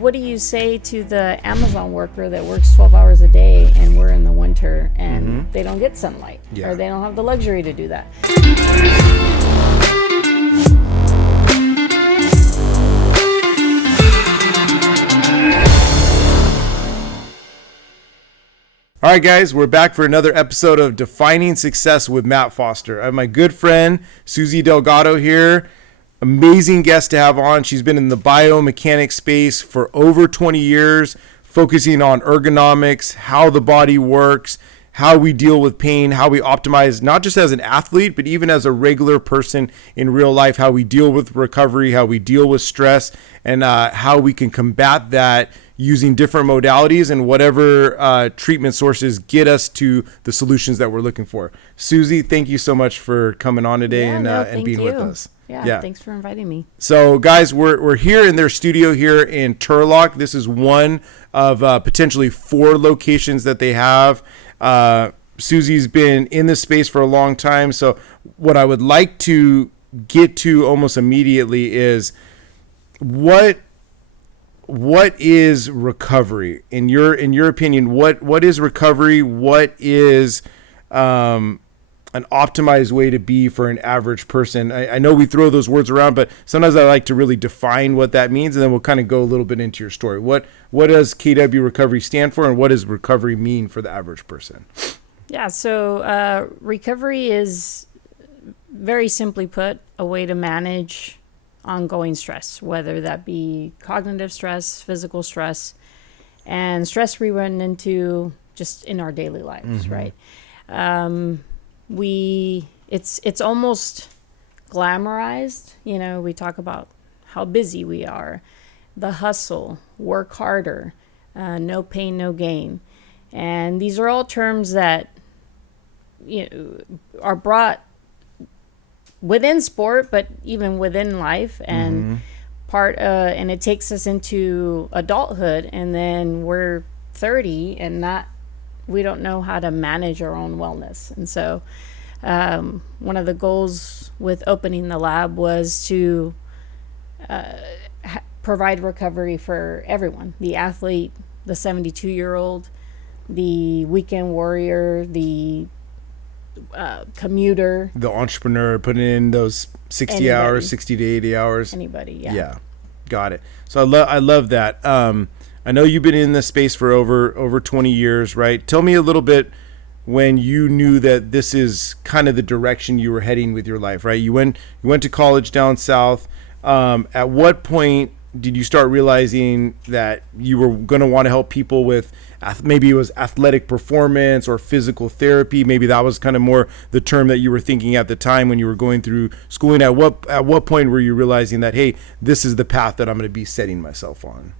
what do you say to the Amazon worker that works 12 hours a day and we're in the winter and they don't get sunlight or they don't have the luxury to do that? All right, guys, we're back for another episode of Defining Success with Matt Foster. I have my good friend, Susy Delgado here. Amazing guest to have on. She's been in the biomechanics space for over 20 years, focusing on ergonomics, how the body works, how we deal with pain, how we optimize, not just as an athlete, but even as a regular person in real life, how we deal with recovery, how we deal with stress, and how we can combat that using different modalities and whatever treatment sources get us to the solutions that we're looking for. Susy, thank you so much for coming on today and being with us. Yeah, thanks for inviting me. So, guys, we're here in their studio here in Turlock. This is one of potentially 4 locations that they have. Susy's been in this space for a long time. So what I would like to get to almost immediately is what is recovery in your opinion? What is recovery? What is an optimized way to be for an average person? I know we throw those words around, but sometimes I like to really define what that means, and then we'll kind of go a little bit into your story. What does KW Recovery stand for, and what does recovery mean for the average person? Yeah, so recovery is, very simply put, a way to manage ongoing stress, whether that be cognitive stress, physical stress, and stress we run into just in our daily lives, right? It's almost glamorized. We talk about how busy we are, the hustle, work harder, no pain, no gain. And these are all terms that are brought within sport, but even within life, and and it takes us into adulthood, and then we're 30 and we don't know how to manage our own wellness. And so one of the goals with opening the lab was to provide recovery for everyone, the athlete, the 72-year-old, the weekend warrior, the commuter, the entrepreneur putting in those 60 hours, 60 to 80 hours. Anybody, yeah. Got it. So I love that. I know you've been in this space for over 20 years, right? Tell me a little bit when you knew that this is kind of the direction you were heading with your life, right? You went to college down south. At what point did you start realizing that you were going to want to help people with, maybe it was athletic performance or physical therapy? Maybe that was kind of more the term that you were thinking at the time when you were going through schooling. At what point were you realizing that, hey, this is the path that I'm going to be setting myself on?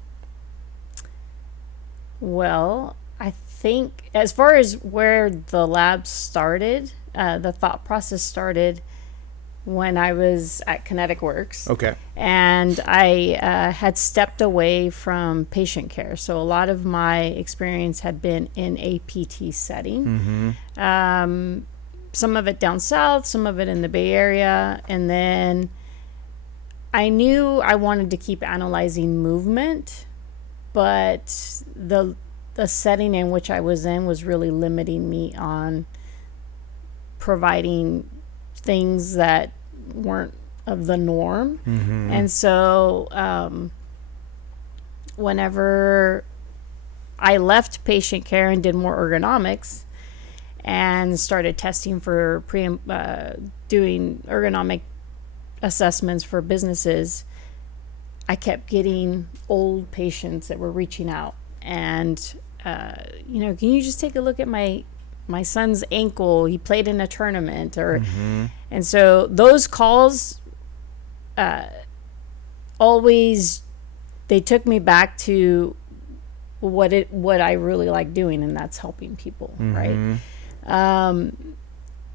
Well, I think as far as where the lab started, the thought process started when I was at Kinetic Works. Okay. And I had stepped away from patient care. So a lot of my experience had been in a PT setting. Some of it down south, some of it in the Bay Area. And then I knew I wanted to keep analyzing movement, but the setting in which I was in was really limiting me on providing things that weren't of the norm. And so whenever I left patient care and did more ergonomics and started testing for doing ergonomic assessments for businesses, I kept getting old patients that were reaching out and can you just take a look at my son's ankle, he played in a tournament, or and so those calls always, they took me back to what I really like doing, and that's helping people, right?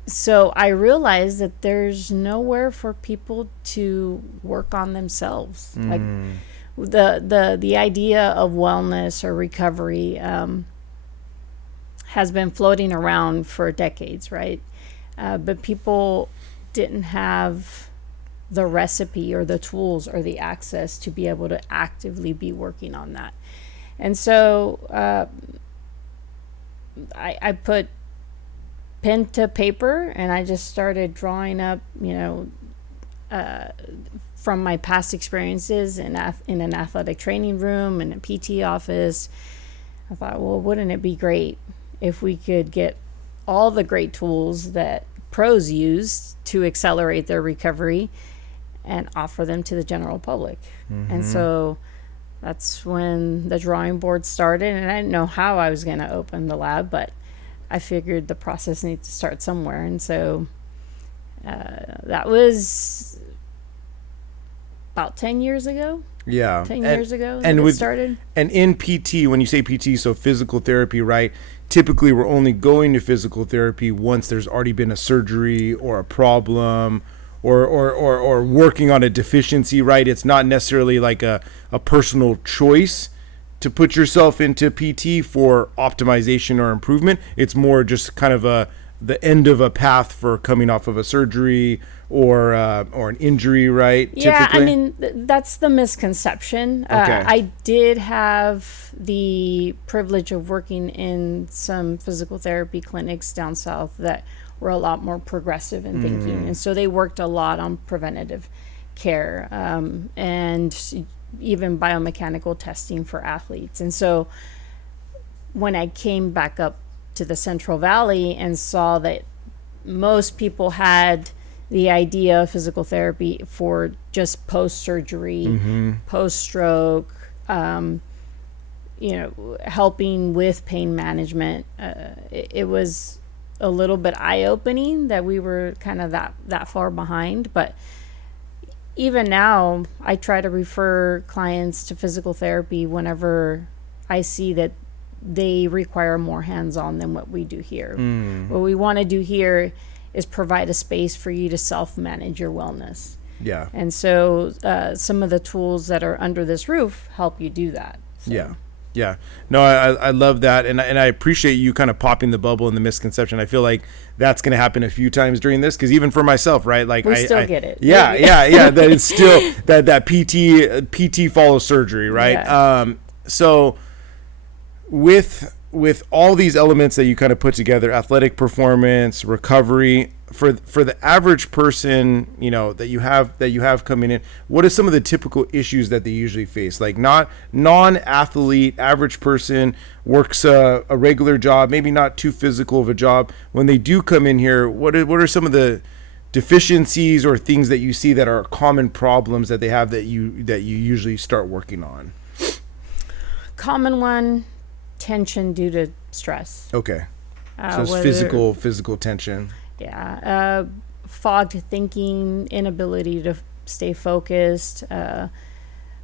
So I realized that there's nowhere for people to work on themselves. Like the idea of wellness or recovery has been floating around for decades, right? But people didn't have the recipe or the tools or the access to be able to actively be working on that. And so I put pen to paper and I just started drawing up, from my past experiences in an athletic training room and a PT office. I thought, well, wouldn't it be great if we could get all the great tools that pros use to accelerate their recovery and offer them to the general public. And so that's when the drawing board started, and I didn't know how I was going to open the lab, but I figured the process needs to start somewhere. And so that was about 10 years ago. Yeah. 10 years ago and it started. And in PT, when you say PT, so physical therapy, right? Typically, we're only going to physical therapy once there's already been a surgery or a problem or working on a deficiency, right? It's not necessarily like a personal choice to put yourself into PT for optimization or improvement. It's more just kind of the end of a path for coming off of a surgery or an injury, right? Yeah, typically? I mean, that's the misconception. Okay. I did have the privilege of working in some physical therapy clinics down south that were a lot more progressive in thinking. And so they worked a lot on preventative care and even biomechanical testing for athletes. And so when I came back up to the Central Valley and saw that most people had the idea of physical therapy for just post-surgery, post-stroke, helping with pain management, it was a little bit eye-opening that we were kind of that far behind. But even now, I try to refer clients to physical therapy whenever I see that they require more hands-on than what we do here. What we want to do here is provide a space for you to self-manage your wellness. Yeah. And so some of the tools that are under this roof help you do that. So. Yeah. Yeah. No, I love that. And I appreciate you kind of popping the bubble and the misconception. I feel like that's going to happen a few times during this, because even for myself, right? Like we still get it. Yeah. Yeah. That it's still that PT follows surgery, right? Yeah. So with all these elements that you kind of put together, athletic performance, recovery, for the average person, that you have coming in, what are some of the typical issues that they usually face? Like non-athlete, average person works a regular job, maybe not too physical of a job. When they do come in here, what are some of the deficiencies or things that you see that are common problems that they have that you usually start working on? Common one, tension due to stress. Okay. So it's physical tension. Yeah. Fogged thinking, inability to stay focused.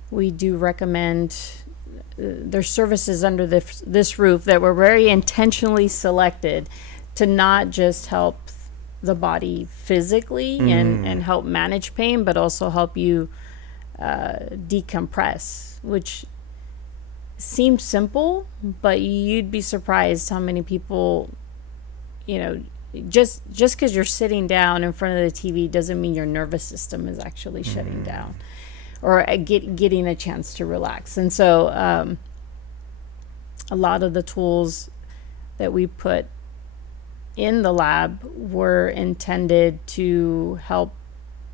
We do recommend there's services under this roof that were very intentionally selected to not just help the body physically and help manage pain, but also help you decompress, which seems simple, but you'd be surprised how many people, just because you're sitting down in front of the TV doesn't mean your nervous system is actually shutting down or getting a chance to relax. And so a lot of the tools that we put in the lab were intended to help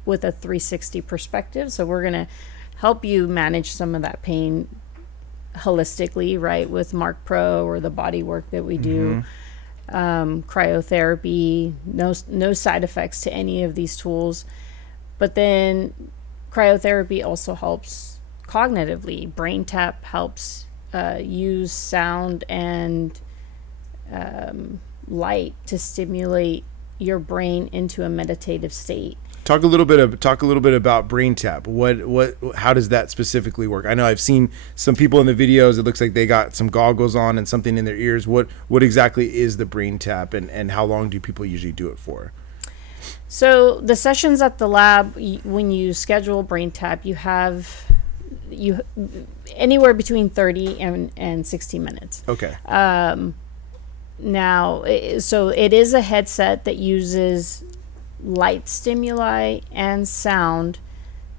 with a 360 perspective. So we're going to help you manage some of that pain holistically, right, with Mark Pro or the body work that we do. Cryotherapy, no side effects to any of these tools. But then cryotherapy also helps cognitively. Brain tap helps use sound and light to stimulate your brain into a meditative state. Talk a little bit about brain tap. How does that specifically work? I know I've seen some people in the videos. It looks like they got some goggles on and something in their ears. What exactly is the brain tap, and how long do people usually do it for? So the sessions at the lab, when you schedule brain tap, you have anywhere between 30 and 60 minutes. Okay. Now, so it is a headset that uses light stimuli and sound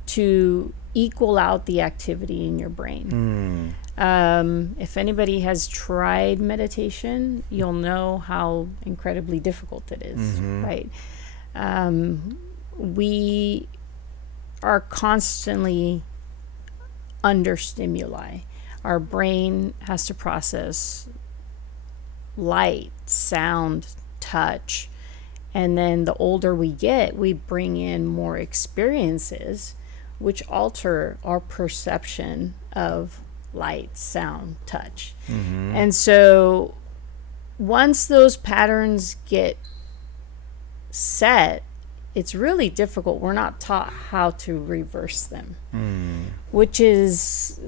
to equal out the activity in your brain. If anybody has tried meditation, you'll know how incredibly difficult it is, right? We are constantly under stimuli. Our brain has to process light, sound, touch, and then the older we get, we bring in more experiences which alter our perception of light, sound, touch. And so once those patterns get set, it's really difficult. We're not taught how to reverse them, which is,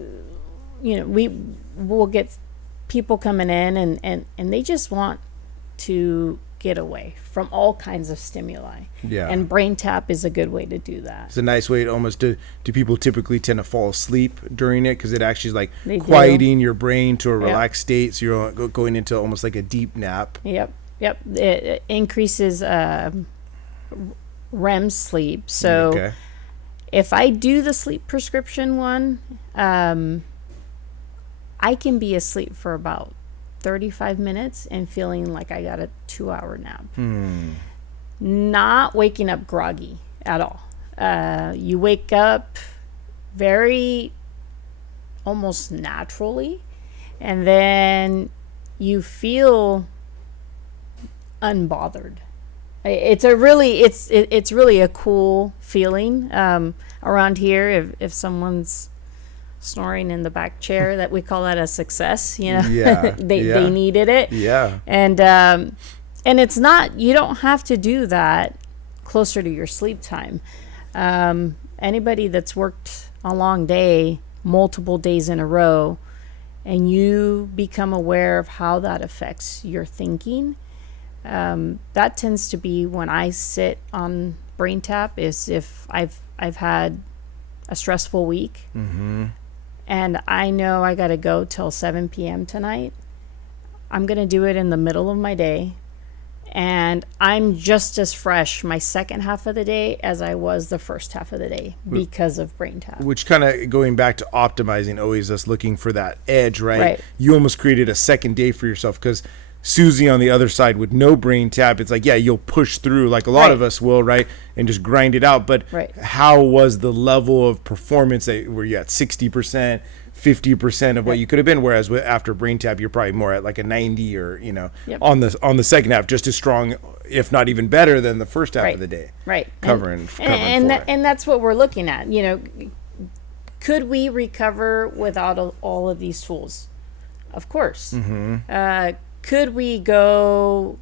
we'll get people coming in and they just want to get away from all kinds of stimuli. Yeah. And brain tap is a good way to do that. It's a nice way to almost do people typically tend to fall asleep during it because it actually is like They quieting do. your brain to a relaxed state. So you're going into almost like a deep nap. Yep. It increases REM sleep. So if I do the sleep prescription one, I can be asleep for about 35 minutes and feeling like I got a 2-hour nap. Not waking up groggy at all. You wake up very almost naturally, and then you feel unbothered. It's really a cool feeling around here. If someone's snoring in the back chair, that we call that a success. They needed it. And it's not, you don't have to do that closer to your sleep time. Anybody that's worked a long day, multiple days in a row, and you become aware of how that affects your thinking, that tends to be when I sit on brain tap, is if I've had a stressful week and I know I got to go till 7 p.m. tonight. I'm going to do it in the middle of my day, and I'm just as fresh my second half of the day as I was the first half of the day because of brain tap. Which kind of going back to optimizing, always us looking for that edge, right? You almost created a second day for yourself, because Susie on the other side with no brain tap, it's like, yeah, you'll push through like a lot of us will, right? And just grind it out. But how was the level of performance that were you at 60%, 50% of what you could have been? Whereas after brain tap, you're probably more at like a 90 or, on the second half, just as strong, if not even better than the first half of the day. Covering and that's what we're looking at. Could we recover without all of these tools? Of course. Could we go,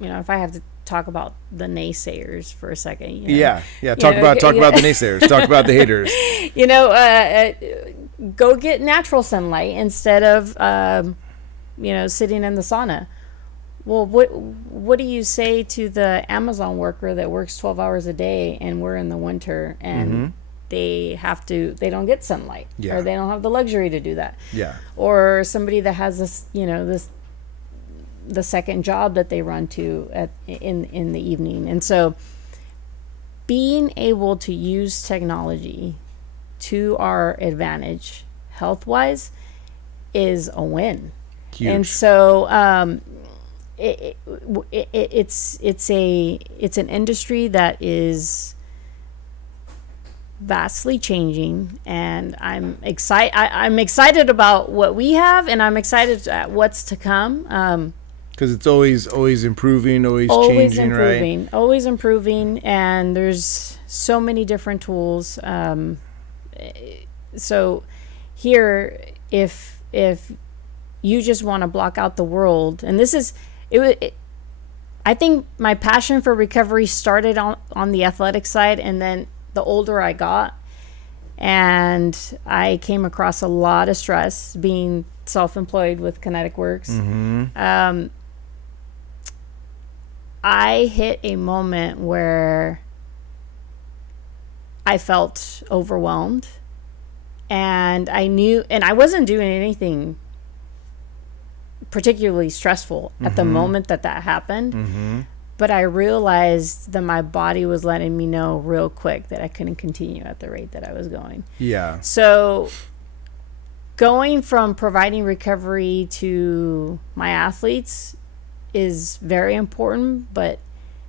if I have to talk about the naysayers for a second. Talk about the naysayers. Talk about the haters. Go get natural sunlight instead of, sitting in the sauna. Well, what do you say to the Amazon worker that works 12 hours a day and we're in the winter and they don't get sunlight or they don't have the luxury to do that? Or somebody that has this, the second job that they run to in the evening. And so being able to use technology to our advantage health-wise is a win. Huge. And so it's an industry that is vastly changing, and I'm excited about what we have, and I'm excited at what's to come. Because it's always improving, always changing, right? Always improving, and there's so many different tools. So here, if you just want to block out the world, and this is I think my passion for recovery started on the athletic side, and then the older I got, and I came across a lot of stress being self-employed with Kinetic Works. I hit a moment where I felt overwhelmed, and I knew, and I wasn't doing anything particularly stressful at the moment that happened. But I realized that my body was letting me know real quick that I couldn't continue at the rate that I was going. Yeah. So going from providing recovery to my athletes is very important, but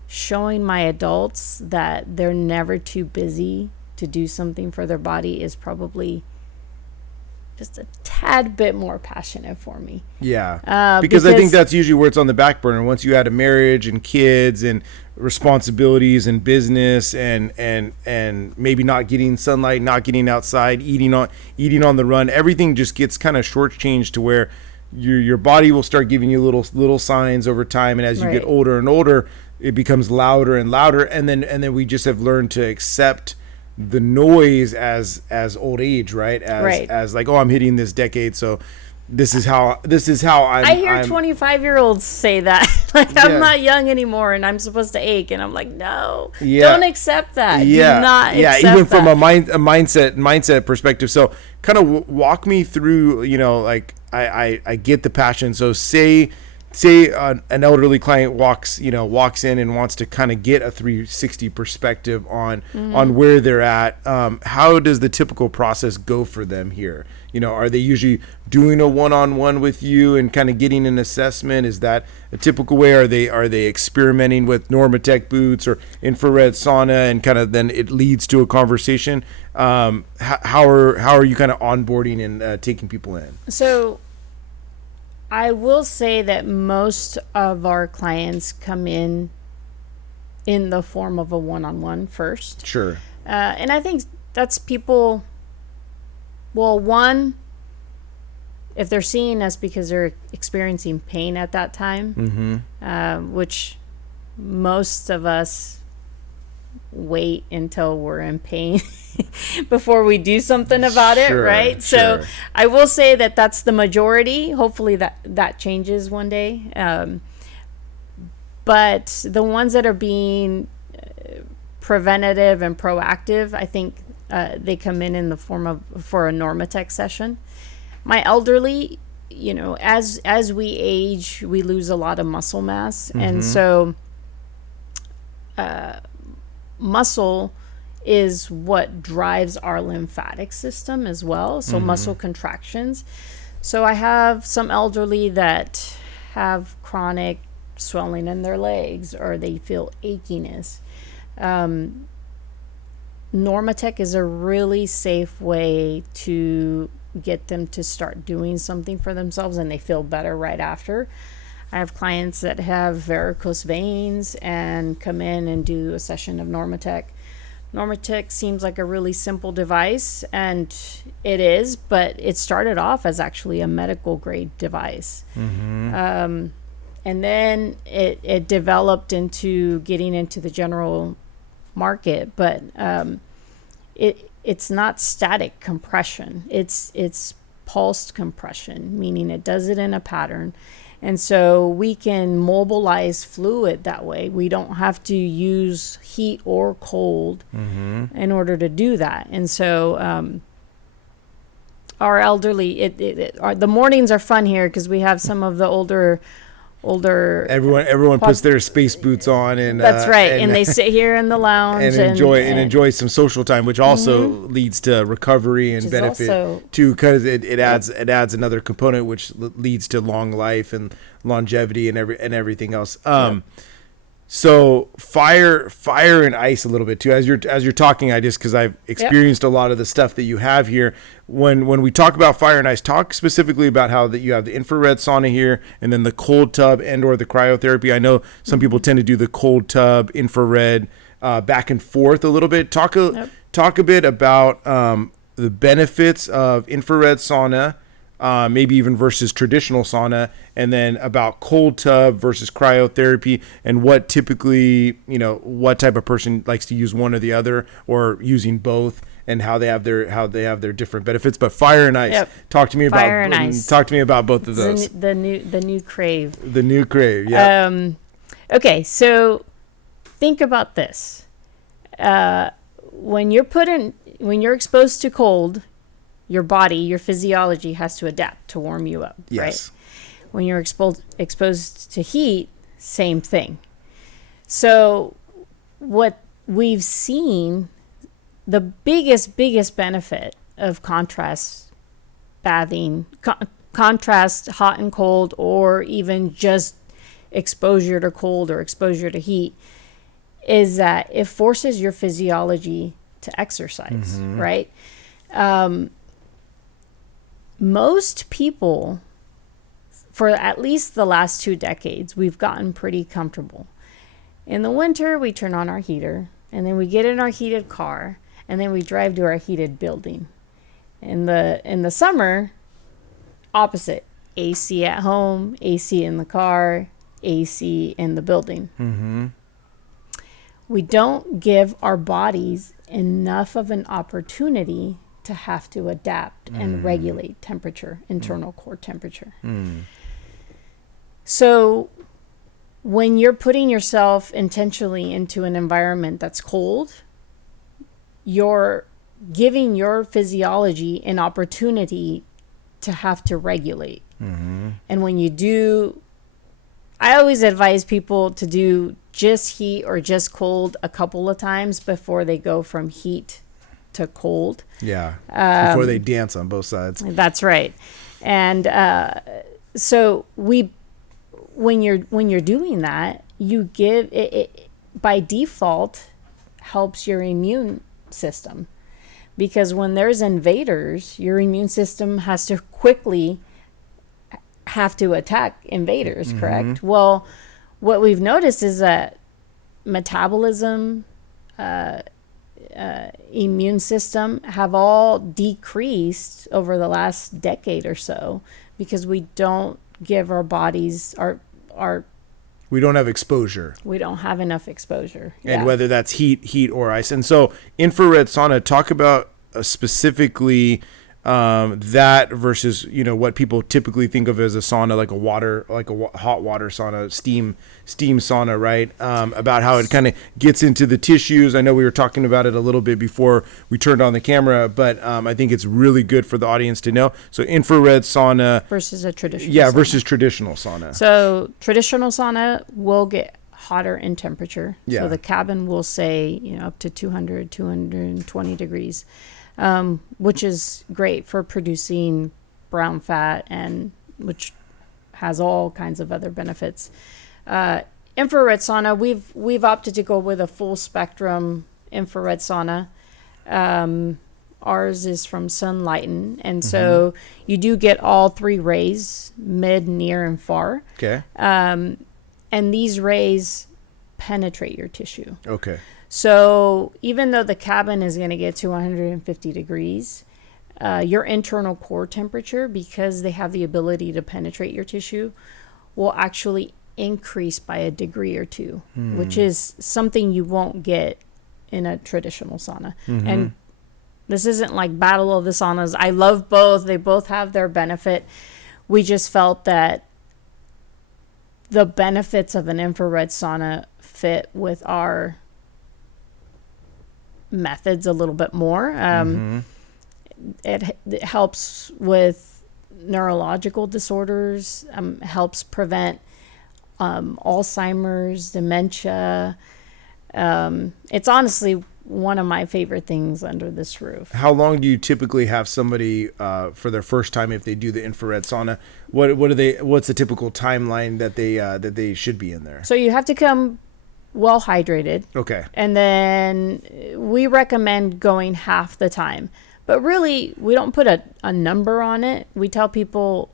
showing my adults that they're never too busy to do something for their body is probably just a tad bit more passionate for me. Yeah. Because I think that's usually where it's on the back burner. Once you add a marriage and kids and responsibilities and business and maybe not getting sunlight, not getting outside, eating on the run, everything just gets kind of shortchanged to where your body will start giving you little signs over time, and as you get older and older, it becomes louder and louder, and then we just have learned to accept the noise as old age, right? As like, oh, I'm hitting this decade, so this is how I hear 25-year-olds say that. Like, I'm not young anymore and I'm supposed to ache, and I'm like, no, don't accept that. Do not accept even that. From a mindset perspective. So kind of walk me through, like I get the passion. So say an elderly client walks in and wants to kind of get a 360 perspective on where they're at. How does the typical process go for them here? Are they usually doing a one-on-one with you and kind of getting an assessment? Is that a typical way? Are they experimenting with Normatec boots or infrared sauna, and kind of then it leads to a conversation? How are you kind of onboarding and taking people in? So I will say that most of our clients come in the form of a one-on-one first. Sure. And I think that's people, well, one, if they're seeing us because they're experiencing pain at that time, which most of us wait until we're in pain before we do something about it, right? So I will say that that's the majority. Hopefully that changes one day. But the ones that are being preventative and proactive, I think they come in the form for a Normatec session. My elderly, as we age, we lose a lot of muscle mass, and so muscle is what drives our lymphatic system as well. So muscle contractions. So I have some elderly that have chronic swelling in their legs, or they feel achiness. Normatec is a really safe way to get them to start doing something for themselves, and they feel better right after. I have clients that have varicose veins and come in and do a session of Normatec. Normatec seems like a really simple device, and it is, but it started off as actually a medical grade device. And then it developed into getting into the general market, but it's not static compression. It's pulsed compression, meaning it does it in a pattern. And so we can mobilize fluid that way. We don't have to use heat or cold in order to do that. And so our elderly, the mornings are fun here because we have some of the older everyone puts their space boots on, and that's right, and they sit here in the lounge and enjoy some social time, which also leads to recovery and benefit too, because it adds another component which leads to long life and longevity and everything else. So fire and ice a little bit too. As you're talking, because I've experienced a lot of the stuff that you have here. When we talk about fire and ice, talk specifically about how that you have the infrared sauna here, and then the cold tub and or the cryotherapy. I know some people tend to do the cold tub, infrared, back and forth a little bit. Talk a bit about the benefits of infrared sauna. Maybe even versus traditional sauna, and then about cold tub versus cryotherapy, and what typically, what type of person likes to use one or the other, or using both, and how they have their different benefits. But fire and ice, talk to me about both of those. The new crave. The new crave, yeah. Okay, so think about this. When you're exposed to cold, your body, your physiology has to adapt to warm you up, right? When you're exposed to heat, same thing. So what we've seen, the biggest benefit of contrast bathing, contrast hot and cold, or even just exposure to cold or exposure to heat, is that it forces your physiology to exercise, right? Most people, for at least the last 2 decades, we've gotten pretty comfortable. In the winter, we turn on our heater, and then we get in our heated car, and then we drive to our heated building. In the summer, opposite. AC at home, AC in the car, AC in the building. We don't give our bodies enough of an opportunity to have to adapt and regulate temperature, internal core temperature. So when you're putting yourself intentionally into an environment that's cold, you're giving your physiology an opportunity to have to regulate. And when you do, I always advise people to do just heat or just cold a couple of times before they go from heat to cold. Yeah. Before they dance on both sides. That's right. And so when you're doing that, you give it by default helps your immune system, because when there's invaders, your immune system has to quickly have to attack invaders, correct? Well, what we've noticed is that metabolism, immune system have all decreased over the last decade or so, because we don't give our bodies we don't have exposure. We don't have enough exposure. And whether that's heat or ice. And so infrared sauna, talk about specifically that versus, what people typically think of as a sauna, like a hot water sauna, steam sauna, right? About how it kind of gets into the tissues. I know we were talking about it a little bit before we turned on the camera, but I think it's really good for the audience to know. So infrared sauna versus a traditional sauna. Versus traditional sauna. So traditional sauna will get hotter in temperature. Yeah. So the cabin will say, up to 200, 220 degrees. Which is great for producing brown fat, and which has all kinds of other benefits. Infrared sauna, we've opted to go with a full spectrum infrared sauna. Ours is from Sunlighten, and so you do get all 3 rays, mid, near, and far. Okay. And these rays penetrate your tissue. Okay. So even though the cabin is going to get to 150 degrees, your internal core temperature, because they have the ability to penetrate your tissue, will actually increase by a degree or 2, which is something you won't get in a traditional sauna. And this isn't like battle of the saunas. I love both. They both have their benefit. We just felt that the benefits of an infrared sauna fit with our methods a little bit more. It helps with neurological disorders, helps prevent Alzheimer's, dementia. It's honestly one of my favorite things under this roof. How long do you typically have somebody for their first time if they do the infrared sauna? What's the typical timeline that they should be in there? So you have to come well hydrated. Okay. And then we recommend going half the time. But really, we don't put a number on it. We tell people,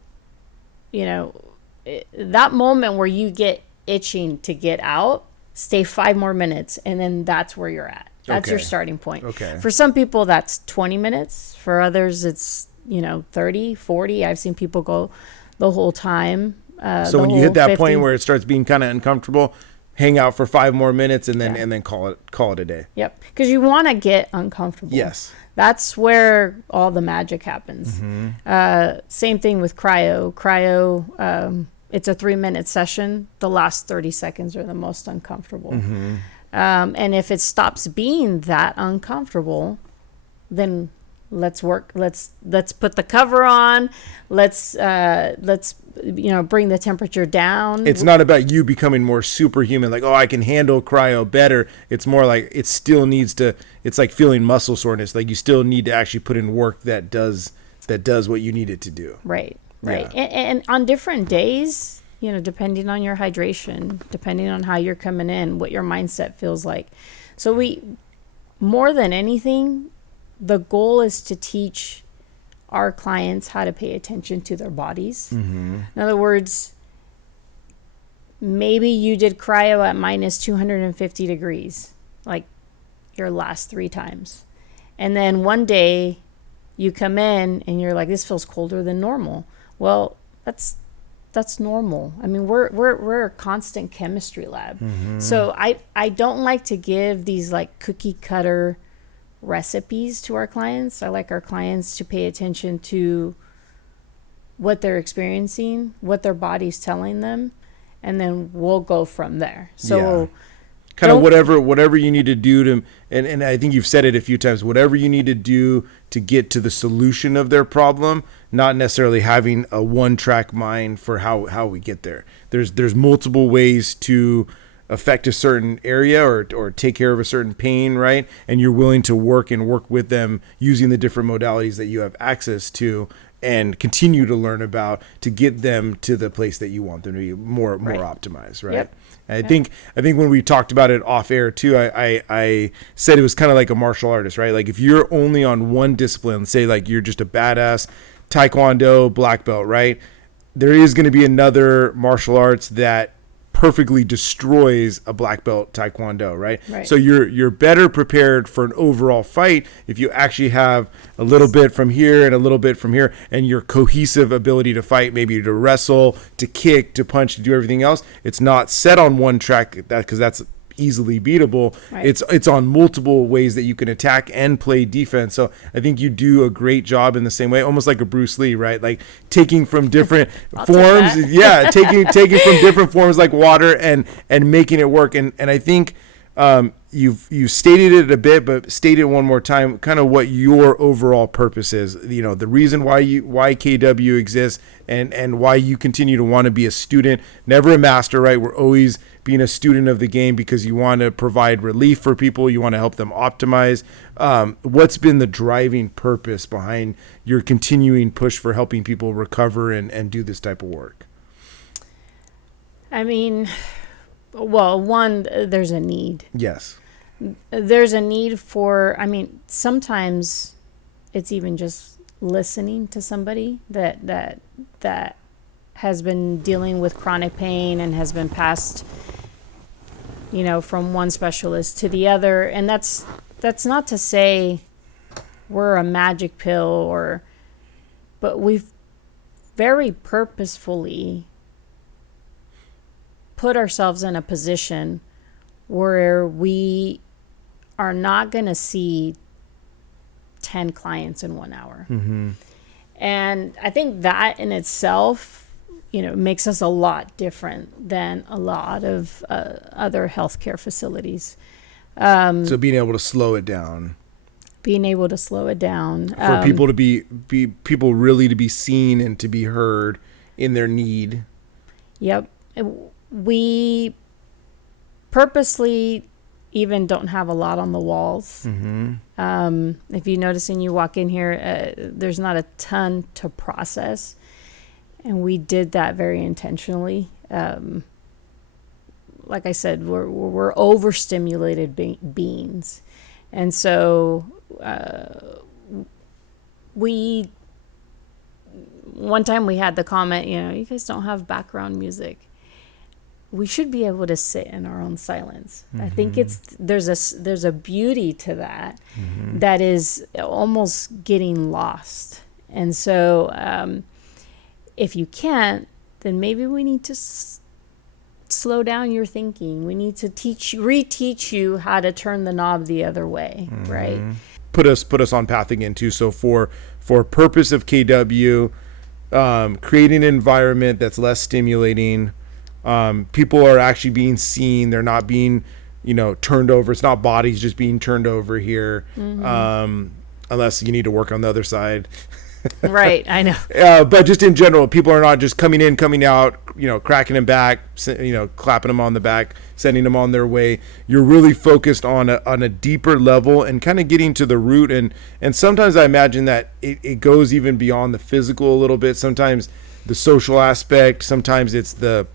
that moment where you get itching to get out, stay 5 more minutes, and then that's where you're at. That's your starting point. Okay. For some people, that's 20 minutes. For others, it's, 30, 40. I've seen people go the whole time. So when you hit that 50. point where it starts being kind of uncomfortable, hang out for 5 more minutes and then call it a day. Yep. Because you want to get uncomfortable. Yes. That's where all the magic happens. Same thing with cryo. Cryo, it's a 3-minute session. The last 30 seconds are the most uncomfortable. And if it stops being that uncomfortable, then let's work, let's put the cover on, let's bring the temperature down. It's not about you becoming more superhuman, like, oh, I can handle cryo better. It's more like it still needs to, it's like feeling muscle soreness, like you still need to actually put in work that does what you need it to do. Right. And on different days, depending on your hydration, depending on how you're coming in, what your mindset feels like. So more than anything, the goal is to teach our clients how to pay attention to their bodies. Mm-hmm. In other words, maybe you did cryo at minus 250 degrees, like your last 3 times. And then one day you come in and you're like, this feels colder than normal. Well, that's normal. I mean, we're a constant chemistry lab. Mm-hmm. So I don't like to give these like cookie cutter recipes to our clients. I like our clients to pay attention to what they're experiencing, what their body's telling them, and then we'll go from there. So kind of whatever you need to do to, and I think you've said it a few times, whatever you need to do to get to the solution of their problem, not necessarily having a one-track mind for how we get there. There's multiple ways to affect a certain area or take care of a certain pain, right? And you're willing to work with them using the different modalities that you have access to and continue to learn about to get them to the place that you want them to be more optimized, right? Yep. I think when we talked about it off air too, I said it was kind of like a martial artist, right? Like if you're only on one discipline, say like you're just a badass Taekwondo black belt, right? There is going to be another martial arts that perfectly destroys a black belt Taekwondo, right? So you're better prepared for an overall fight if you actually have a little bit from here and a little bit from here, and your cohesive ability to fight, maybe to wrestle, to kick, to punch, to do everything else. It's not set on one track because that's easily beatable. Right. It's on multiple ways that you can attack and play defense. So I think you do a great job in the same way, almost like a Bruce Lee, right? Like taking from different forms, taking from different forms like water and making it work. And I think you've stated it a bit, but state it one more time, kind of what your overall purpose is. The reason why KW exists and why you continue to want to be a student, never a master, right? We're always being a student of the game because you want to provide relief for people. You want to help them optimize. What's been the driving purpose behind your continuing push for helping people recover and do this type of work? I mean, well, one, there's a need. Yes. There's a need for, sometimes it's even just listening to somebody that has been dealing with chronic pain and has been passed, from one specialist to the other. And that's not to say we're a magic pill but we've very purposefully put ourselves in a position where we are not going to see 10 clients in 1 hour. Mm-hmm. And I think that in itself, makes us a lot different than a lot of other healthcare facilities. So being able to slow it down. For people to be people really to be seen and to be heard in their need. Yep. We purposely even don't have a lot on the walls. Mm-hmm. If you notice and you walk in here, there's not a ton to process. And we did that very intentionally. Like I said, we're overstimulated beings. And so one time we had the comment, you guys don't have background music. We should be able to sit in our own silence. Mm-hmm. I think there's a beauty to that, mm-hmm. that is almost getting lost. And so if you can't, then maybe we need to slow down your thinking. We need to reteach you how to turn the knob the other way, mm-hmm. right? Put us on path again too. So for purpose of KW, creating an environment that's less stimulating. People are actually being seen. They're not being, turned over. It's not bodies just being turned over here. Mm-hmm. unless you need to work on the other side. Right, I know. But just in general, people are not just coming in, coming out, cracking them back, clapping them on the back, sending them on their way. You're really focused on a deeper level and kind of getting to the root. And sometimes I imagine that it goes even beyond the physical a little bit. Sometimes the social aspect, sometimes it's the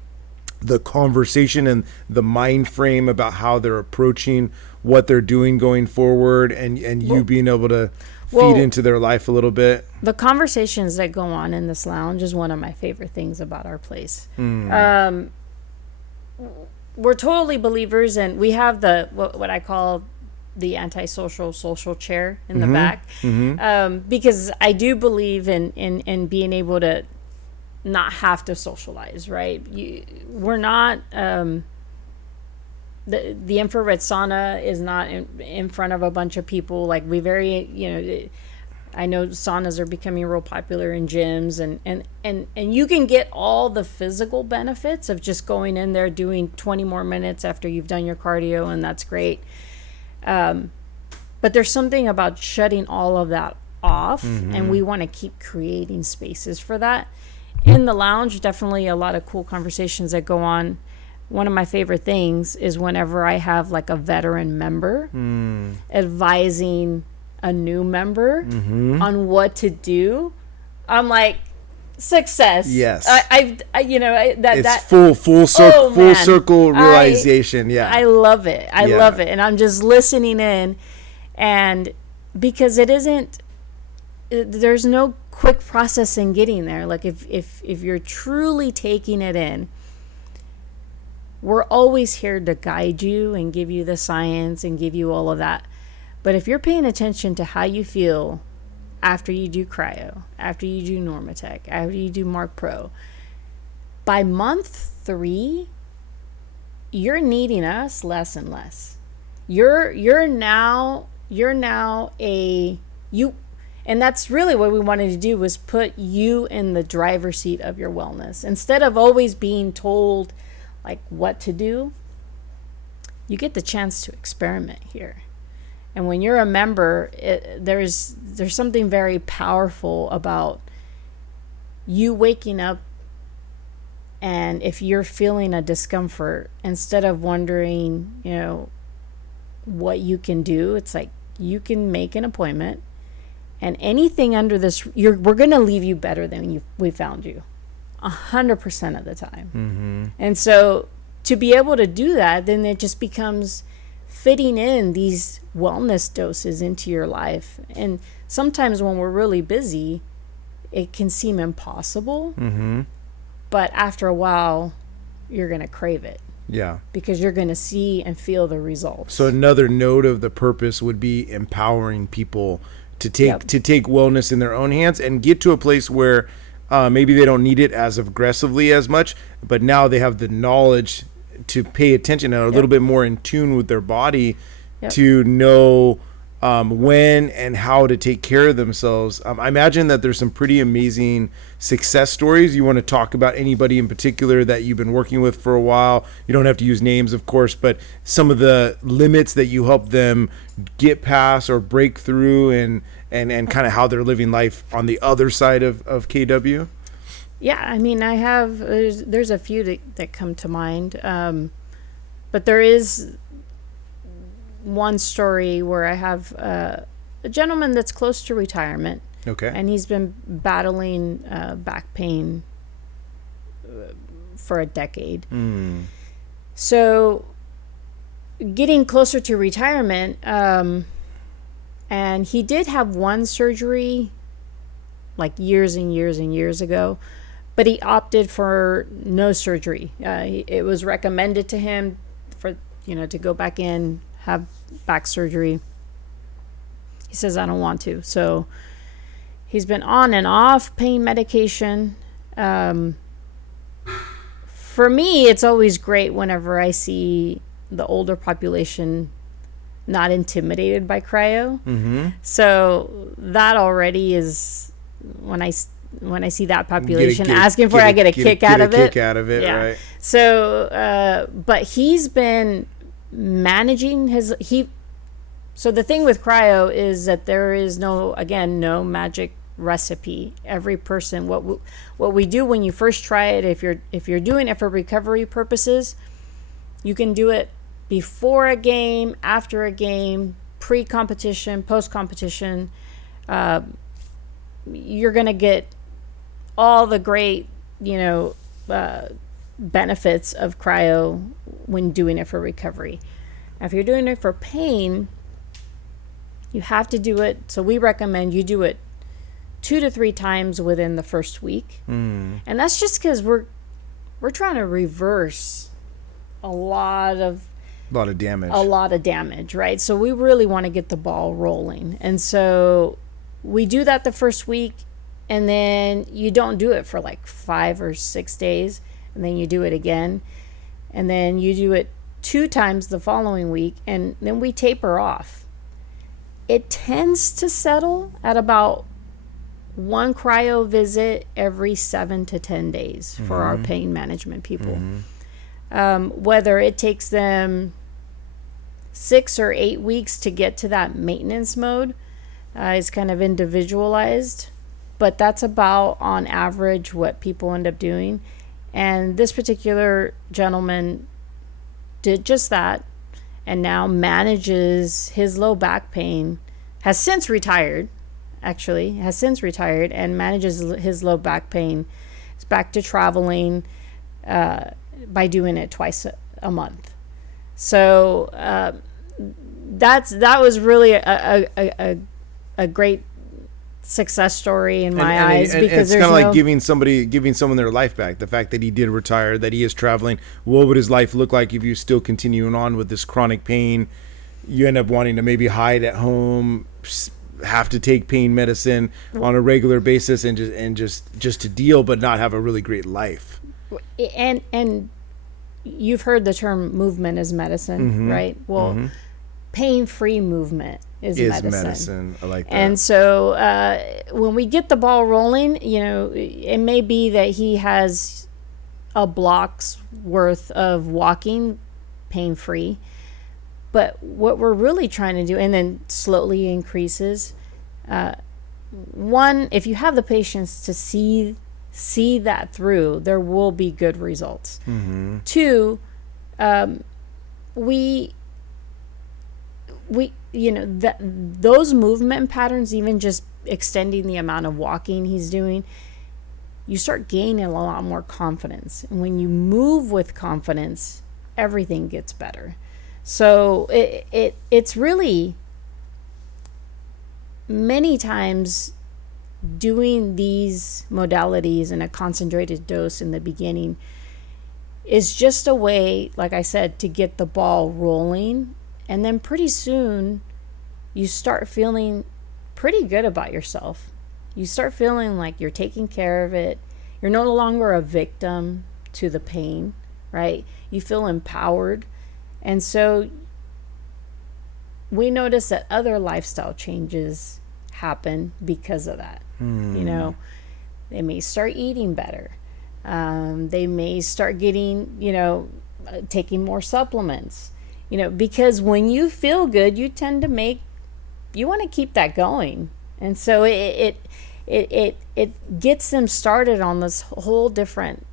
conversation and the mind frame about how they're approaching what they're doing going forward, and you being able to feed into their life a little bit. The conversations that go on in this lounge is one of my favorite things about our place. We're totally believers, and we have what I call the antisocial social chair in the back, because I do believe in being able to not have to socialize, right? We're not the infrared sauna is not in front of a bunch of people. Like I know saunas are becoming real popular in gyms, and you can get all the physical benefits of just going in there doing 20 more minutes after you've done your cardio, and that's great. But there's something about shutting all of that off, and we want to keep creating spaces for that. In the lounge, definitely a lot of cool conversations that go on. One of my favorite things is whenever I have like a veteran member advising a new member on what to do. I'm like, success. Yes. That full circle realization. I love it. I love it. And I'm just listening in, and because there's no quick process in getting there. Like if you're truly taking it in, we're always here to guide you and give you the science and give you all of that. But if you're paying attention to how you feel after you do cryo, after you do Normatec, after you do Mark Pro, by month 3, you're needing us less and less. You're now and that's really what we wanted to do, was put you in the driver's seat of your wellness. Instead of always being told like what to do, you get the chance to experiment here. And when you're a member, there's something very powerful about you waking up, and if you're feeling a discomfort, instead of wondering, what you can do, it's like you can make an appointment, and anything under this, we're going to leave you better than we found you, 100% of the time. And so to be able to do that, then it just becomes fitting in these wellness doses into your life. And sometimes when we're really busy, it can seem impossible. But after a while, you're going to crave it. Yeah. Because you're going to see and feel the results. So another note of the purpose would be empowering people to take wellness in their own hands and get to a place where maybe they don't need it as aggressively as much, but now they have the knowledge to pay attention and are a little bit more in tune with their body to know when and how to take care of themselves. I imagine that there's some pretty amazing success stories. You want to talk about anybody in particular that you've been working with for a while? You don't have to use names, of course, but some of the limits that you help them get past or break through, and kind of how they're living life on the other side of KW. Yeah, I mean, there's a few that come to mind, but there is one story where I have a gentleman that's close to retirement. Okay. And he's been battling back pain for a decade. So getting closer to retirement, and he did have one surgery like years and years and years ago, but he opted for no surgery. It was recommended to him for, to go back in, have back surgery. He says, I don't want to. So he's been on and off pain medication. For me, it's always great whenever I see the older population not intimidated by cryo. So that already is, when I see that population asking for it, I get a kick out of it. Yeah. Right. So, but he's been managing So the thing with cryo is that there is no magic recipe. Every person, what we do when you first try it, if you're doing it for recovery purposes, you can do it before a game, after a game, pre-competition, post-competition. You're going to get all the great, benefits of cryo when doing it for recovery. Now, if you're doing it for pain, you have to do it. So we recommend you do it 2 to 3 times within the first week. And that's just because we're trying to reverse a lot of damage, right? So we really want to get the ball rolling. And so we do that the first week, and then you don't do it for like 5 or 6 days, and then you do it again, and then you do it 2 times the following week, and then we taper off. It tends to settle at about 1 cryo visit every 7 to 10 days for our pain management people. Whether it takes them 6 or 8 weeks to get to that maintenance mode is kind of individualized, but that's about on average what people end up doing. And this particular gentleman did just that, and now manages his low back pain, has since retired, and manages his low back pain. Is back to traveling by doing it twice a month. So that was really a great success story in my eyes, because it's kind of like giving someone their life back. The fact that he did retire, that he is traveling, what would his life look like if you still continuing on with this chronic pain? You end up wanting to maybe hide at home, have to take pain medicine on a regular basis, and just to deal, but not have a really great life. And you've heard the term movement is medicine, right? Well, pain-free movement is medicine. I like that. And so when we get the ball rolling, it may be that he has a block's worth of walking pain-free, but what we're really trying to do, and then slowly increases. One, if you have the patience to see that through, there will be good results. 2, those movement patterns, even just extending the amount of walking he's doing, you start gaining a lot more confidence. And when you move with confidence, everything gets better. So it's really, many times, doing these modalities in a concentrated dose in the beginning is just a way, like I said, to get the ball rolling. And then pretty soon you start feeling pretty good about yourself. You start feeling like you're taking care of it. You're no longer a victim to the pain, right? You feel empowered. And so we notice that other lifestyle changes happen because of that. They may start eating better. They may start getting, taking more supplements. Because when you feel good, you tend to you want to keep that going. And so it gets them started on this whole different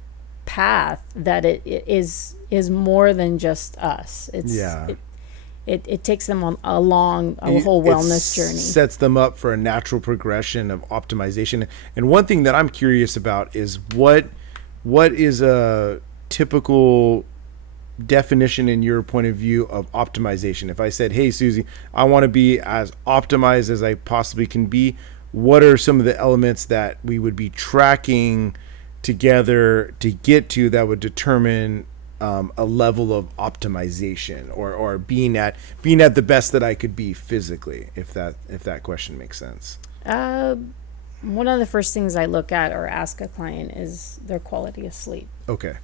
path that it is more than just us. It takes them along a whole wellness journey. Sets them up for a natural progression of optimization. And one thing that I'm curious about is what is a typical definition in your point of view of optimization? If I said, hey, Susie, I want to be as optimized as I possibly can be, what are some of the elements that we would be tracking together to get to that would determine a level of optimization or being at the best that I could be physically, if that question makes sense? One of the first things I look at or ask a client is their quality of sleep. Okay.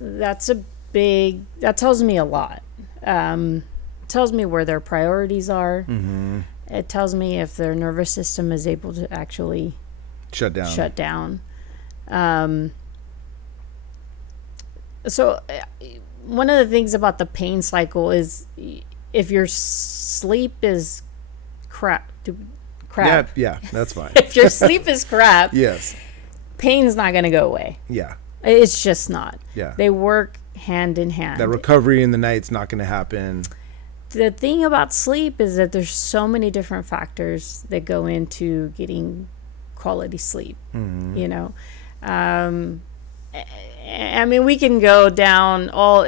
That tells me a lot. It tells me where their priorities are. It tells me if their nervous system is able to actually shut down. So one of the things about the pain cycle is if your sleep is crap. Yeah, that's fine. If your sleep is crap, yes, pain's not going to go away. Yeah. It's just not. Yeah. They work hand in hand. That recovery in the night's not going to happen. The thing about sleep is that there's so many different factors that go into getting quality sleep. You know, I mean, we can go down all.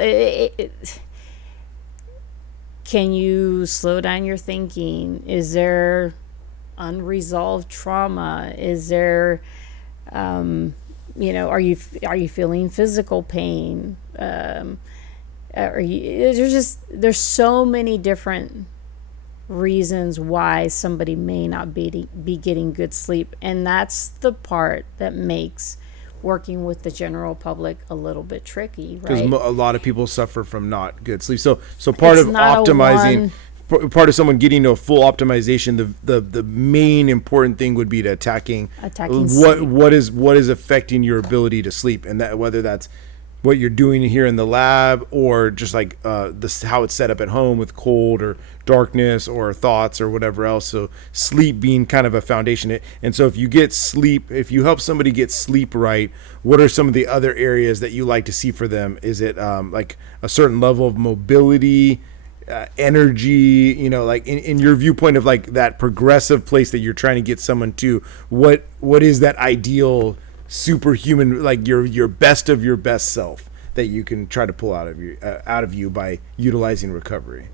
Can you slow down your thinking? Is there unresolved trauma? Is there, you know, are you feeling physical pain? There's so many different reasons why somebody may not be getting good sleep, and that's the part that makes working with the general public a little bit tricky, right? Because a lot of people suffer from not good sleep. So part of optimizing, part of someone getting to a full optimization, the main important thing would be to attacking what is affecting your ability to sleep, and that whether that's what you're doing here in the lab or just like how it's set up at home with cold or darkness or thoughts or whatever else. So sleep being kind of a foundation. And so if you help somebody get sleep right, what are some of the other areas that you like to see for them? Is it like a certain level of mobility, energy, you know, like in your viewpoint of like that progressive place that you're trying to get someone to, what is that ideal superhuman, like your best of your best self that you can try to pull out of you by utilizing recovery?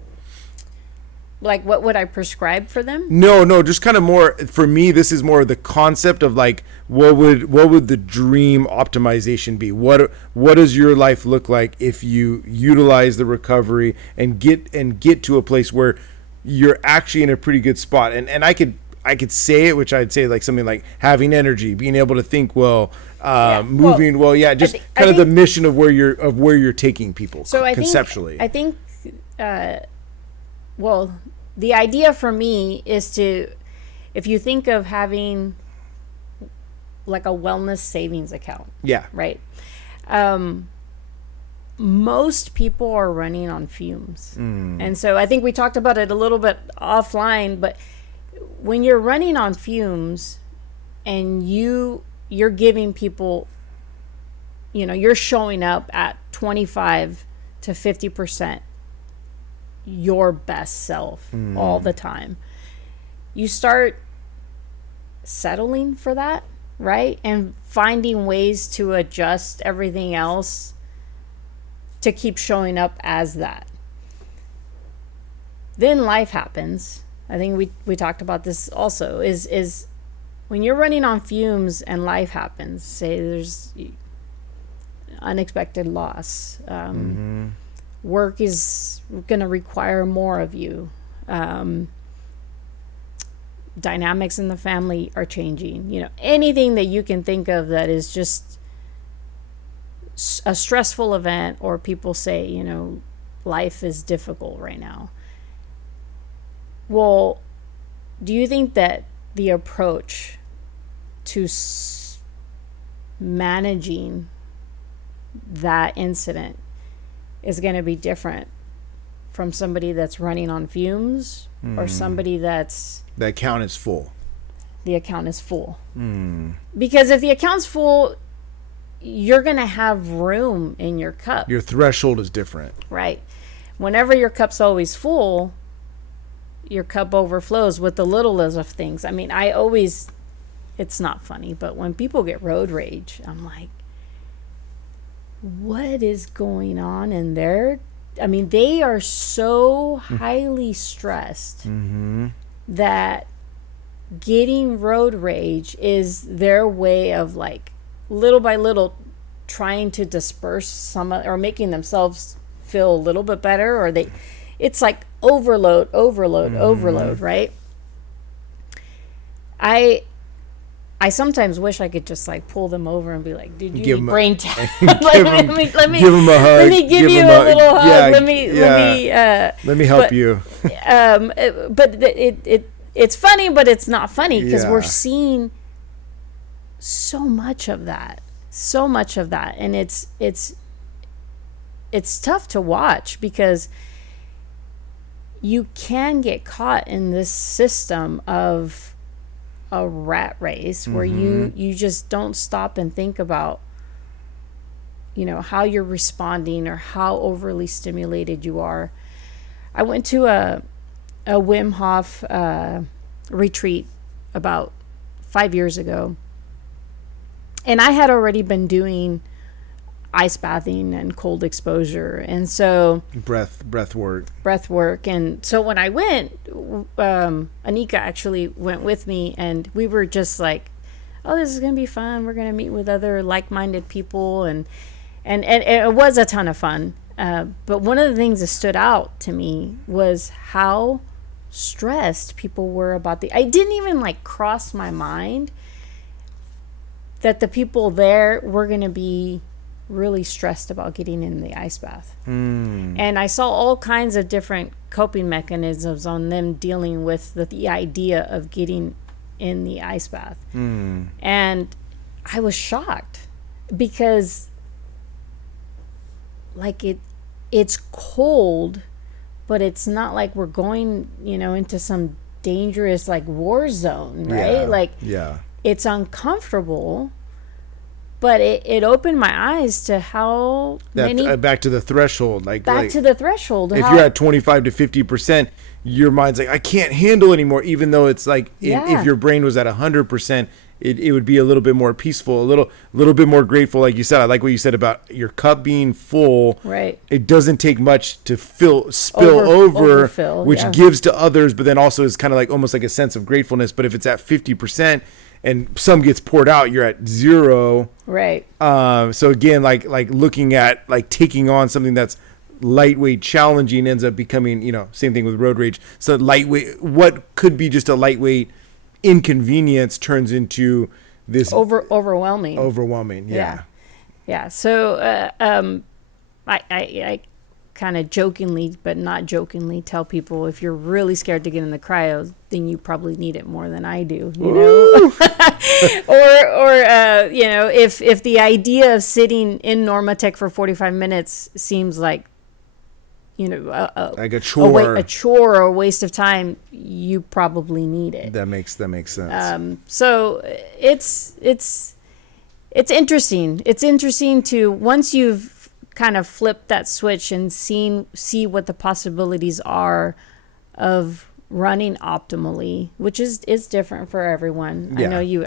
Like, what would I prescribe for them? No, just kind of more for me. This is more of the concept of like, what would the dream optimization be? What does your life look like if you utilize the recovery and get to a place where you're actually in a pretty good spot? And I could say it, which I'd say like something like having energy, being able to think well, moving well. Yeah, just kind of the mission of where you're taking people. So conceptually, I think well, the idea for me is to, if you think of having like a wellness savings account. Yeah. Right. Most people are running on fumes. And so I think we talked about it a little bit offline, but when you're running on fumes and you're giving people, you know, you're showing up at 25 to 50% your best self all the time, you start settling for that, right? And finding ways to adjust everything else to keep showing up as that. Then life happens. I think we talked about this also, is when you're running on fumes and life happens, say there's unexpected loss, work is going to require more of you, dynamics in the family are changing, you know, anything that you can think of that is just a stressful event, or people say, you know, life is difficult right now. Well, do you think that the approach to managing that incident is going to be different from somebody that's running on fumes or somebody that's... The account is full. The account is full. Because if the account's full, you're going to have room in your cup. Your threshold is different. Right. Whenever your cup's always full, your cup overflows with the littlest of things. I mean, it's not funny, but when people get road rage, I'm like, what is going on in there? I mean, they are so highly stressed that getting road rage is their way of like little by little trying to disperse some or making themselves feel a little bit better, or it's like overload, right? I sometimes wish I could just like pull them over and be like, "Dude, you need brain tap. Let me give them a hug. Let me give you a little hug. Yeah, let me help you." But it's funny, but it's not funny because we're seeing so much of that, and it's tough to watch because you can get caught in this system of a rat race where you just don't stop and think about, how you're responding or how overly stimulated you are. I went to a Wim Hof retreat about 5 years ago, and I had already been doing ice bathing and cold exposure, and so breath work. And so when I went, Anika actually went with me, and we were just like, oh, this is gonna be fun, we're gonna meet with other like-minded people, and it was a ton of fun. But one of the things that stood out to me was how stressed people were about I didn't even cross my mind that the people there were going to be really stressed about getting in the ice bath. And I saw all kinds of different coping mechanisms on them dealing with the idea of getting in the ice bath. And I was shocked because it's cold, but it's not like we're going, into some dangerous war zone, right? It's uncomfortable, but it opened my eyes to how many back to the threshold, to the threshold. If you're at 25 to 50%, your mind's like, I can't handle anymore, even though it's if your brain was at 100%, it would be a little bit more peaceful, a little bit more grateful. Like you said, I like what you said about your cup being full. Right. It doesn't take much to spill over, overfill, which gives to others, but then also is kind of almost like a sense of gratefulness. But if it's at 50% and some gets poured out, you're at 0. Right. So again, like looking at taking on something that's lightweight, challenging ends up becoming, same thing with road rage. So lightweight, what could be just a lightweight inconvenience turns into this overwhelming. Yeah. So I kind of jokingly but not jokingly tell people, if you're really scared to get in the cryo, then you probably need it more than I do, or if the idea of sitting in Normatec for 45 minutes seems like like a chore, or a waste of time, you probably need it. That makes sense. So it's interesting. It's interesting to, once you've kind of flipped that switch and see what the possibilities are of running optimally, which is different for everyone. Yeah. I know you.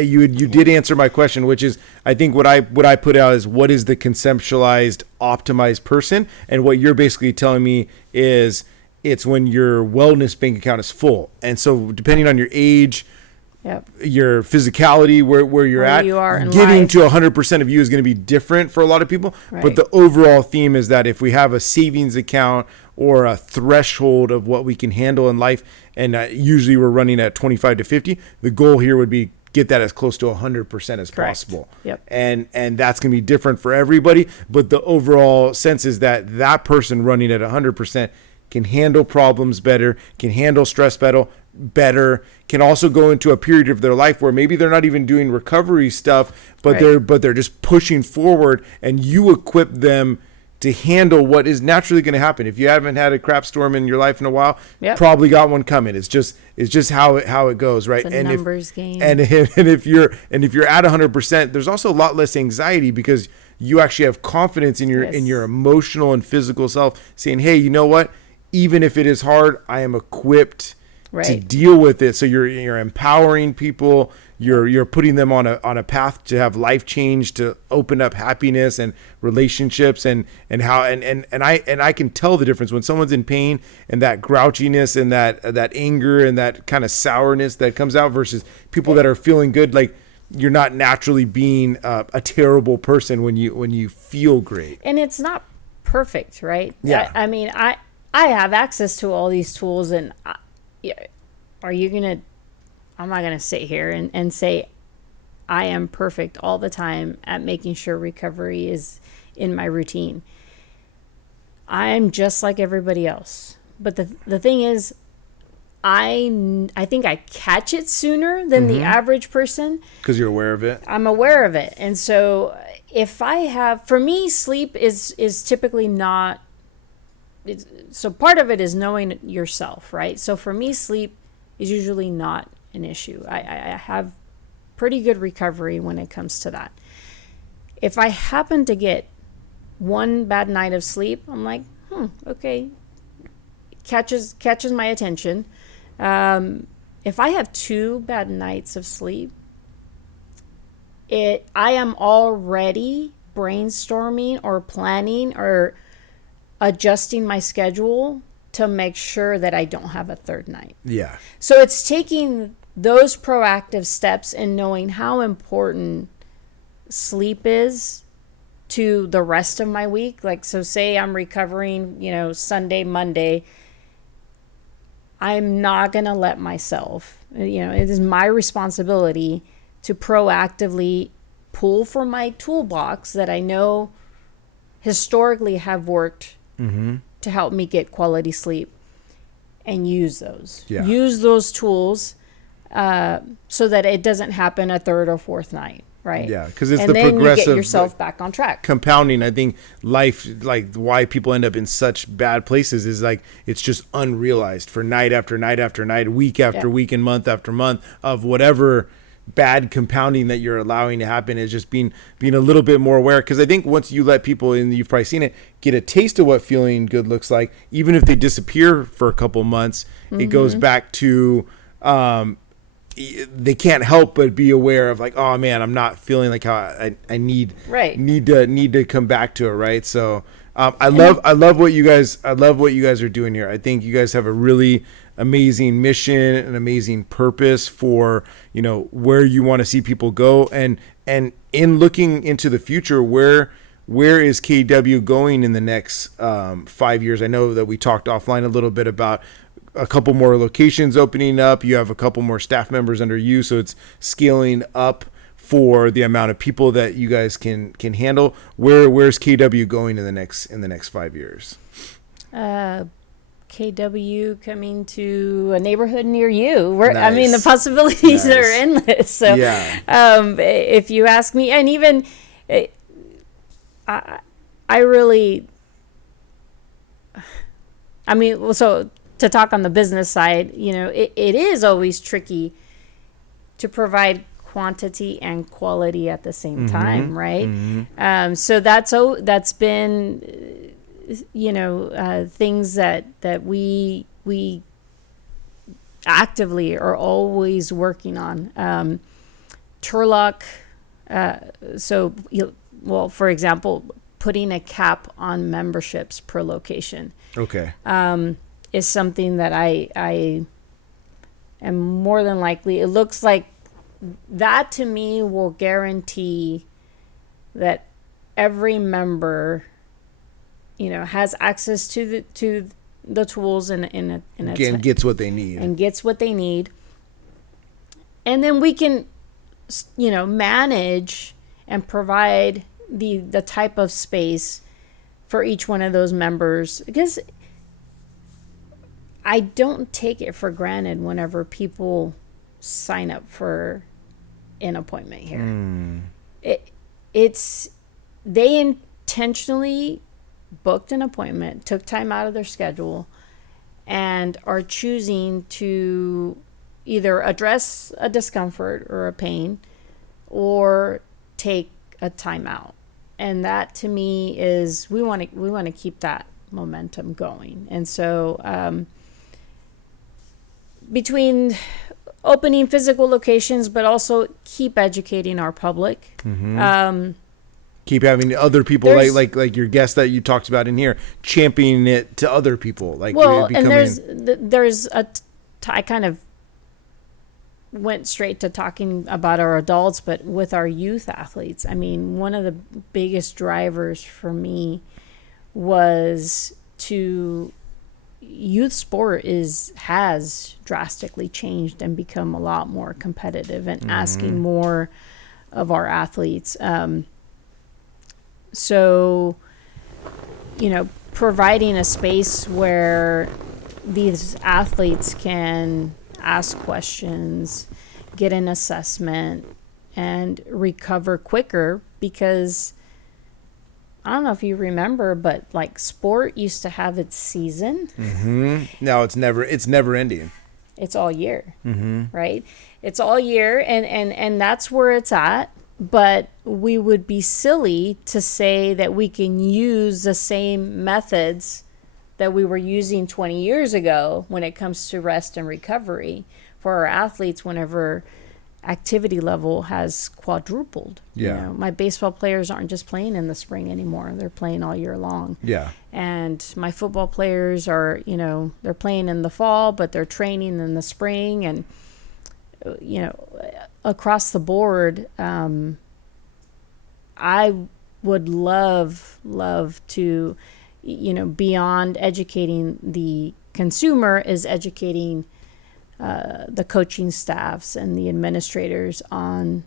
You did answer my question, which is, I think what I put out is, what is the conceptualized optimized person, and what you're basically telling me is it's when your wellness bank account is full. And so depending on your age, your physicality, where you're at, you are in getting life to 100% of you is going to be different for a lot of people. Right. But the overall theme is that if we have a savings account or a threshold of what we can handle in life, and usually we're running at 25 to 50, the goal here would be get that as close to 100% as possible. Yep. And that's going to be different for everybody. But the overall sense is that person running at 100% can handle problems better, can handle stress better, can also go into a period of their life where maybe they're not even doing recovery stuff, but they're just pushing forward, and you equip them to handle what is naturally going to happen. If you haven't had a crap storm in your life in a while, probably got one coming. It's just how it goes, right? It's a numbers game. And if you're at 100%, there's also a lot less anxiety, because you actually have confidence in your emotional and physical self, saying, hey, you know what? Even if it is hard, I am equipped to deal with it. So you're empowering people. You're putting them on a path to have life change, to open up happiness and relationships, and I can tell the difference when someone's in pain, and that grouchiness and that anger and that kind of sourness that comes out, versus people that are feeling good. Like, you're not naturally being a terrible person when you feel great. And it's not perfect, right? Yeah. I mean, I have access to all these tools, and I'm not going to sit here and say I am perfect all the time at making sure recovery is in my routine. I'm just like everybody else. But the thing is, I think I catch it sooner than the average person. Because you're aware of it? I'm aware of it. And so for me, sleep is typically not so part of it is knowing yourself, right? So for me, sleep is usually not an issue. I have pretty good recovery when it comes to that. If I happen to get one bad night of sleep, I'm like, okay, catches my attention. If I have 2 bad nights of sleep, I am already brainstorming or planning or adjusting my schedule to make sure that I don't have a third night. Yeah. So it's taking those proactive steps and knowing how important sleep is to the rest of my week. Like, so say I'm recovering, Sunday, Monday, I'm not going to let myself, it is my responsibility to proactively pull from my toolbox that I know historically have worked to help me get quality sleep, and use those. Yeah. Use those tools so that it doesn't happen a third or fourth night, right? Yeah, because it's the progressive. And then you get yourself back on track. Compounding, I think life, like why people end up in such bad places is like it's just unrealized for night after night after night, week after week, and month after month of whatever bad compounding that you're allowing to happen. Is just being a little bit more aware, because I think once you let people, and you've probably seen it, get a taste of what feeling good looks like, even if they disappear for a couple months, it goes back to they can't help but be aware of like, oh man, I'm not feeling like how I need to come back to it, right? So I love what you guys are doing here. I think you guys have a really amazing mission, an amazing purpose for where you want to see people go, and in looking into the future, where is KW going in the next 5 years? I know that we talked offline a little bit about a couple more locations opening up. You have a couple more staff members under you, so it's scaling up for the amount of people that you guys can handle. Where's KW going in the next 5 years? KW coming to a neighborhood near you. Nice. I mean, the possibilities are endless. So, if you ask me, and even I really, so to talk on the business side, it is always tricky to provide quantity and quality at the same time, right? So that's been things that we actively are always working on. Turlock, for example, putting a cap on memberships per location. Okay. Is something that I am more than likely, it looks like that to me will guarantee that every member has access to the tools and gets what they need. And then we can, manage and provide the type of space for each one of those members, because I don't take it for granted whenever people sign up for an appointment here. They intentionally booked an appointment, took time out of their schedule, and are choosing to either address a discomfort or a pain or take a time out. And that to me is, we want to keep that momentum going. And so between opening physical locations, but also keep educating our public. Keep having other people like your guest that you talked about in here, championing it to other people. And there's I kind of went straight to talking about our adults, but with our youth athletes, I mean, one of the biggest drivers for me was youth sport has drastically changed and become a lot more competitive and asking more of our athletes. So, providing a space where these athletes can ask questions, get an assessment, and recover quicker, because I don't know if you remember, but like sport used to have its season. Now it's never ending. It's all year, right? It's all year, and that's where it's at. But we would be silly to say that we can use the same methods that we were using 20 years ago when it comes to rest and recovery for our athletes whenever activity level has quadrupled. Yeah. You know, my baseball players aren't just playing in the spring anymore. They're playing all year long. Yeah. And my football players are, you know, they're playing in the fall, but they're training in the spring. And, you know, across the board, I would love to, you know, beyond educating the consumer is educating the coaching staffs and the administrators on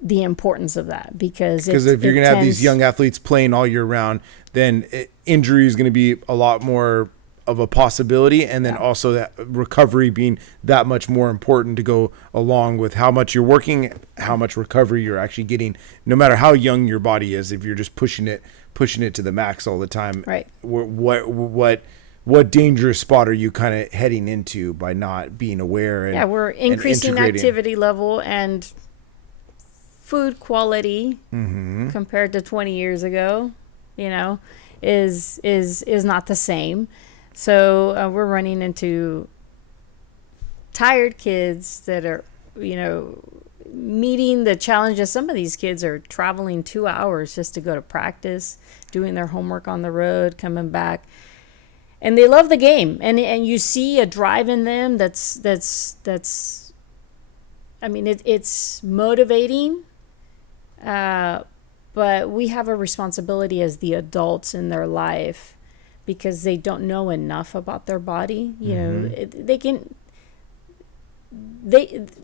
the importance of that, because if you're going to have these young athletes playing all year round, then injury is going to be a lot more of a possibility, and then also that recovery being that much more important to go along with how much you're working, how much recovery you're actually getting, no matter how young your body is. If you're just pushing it to the max all the time, right? What dangerous spot are you kind of heading into by not being aware? And, we're increasing activity level and food quality compared to 20 years ago, you know, is not the same. So we're running into tired kids that are, you know, meeting the challenges. Some of these kids are traveling 2 hours just to go to practice, doing their homework on the road, coming back. And they love the game, and you see a drive in them that's I mean, it's motivating, but we have a responsibility as the adults in their life, because they don't know enough about their body. You know,